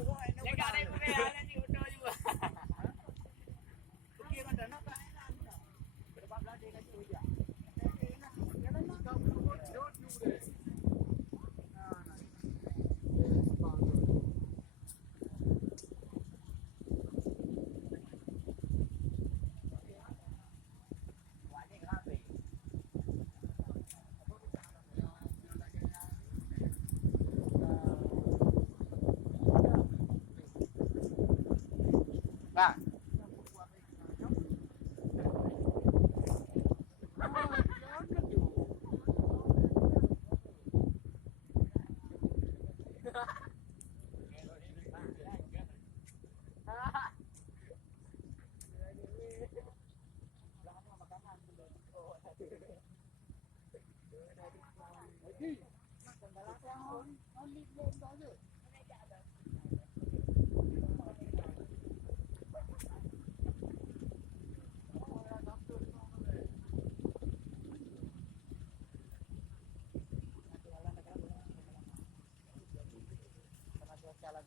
Jaga ada perayaan ni betul juga. Kira dah nak berapa belas dia kasi hujan. Pak. Kalau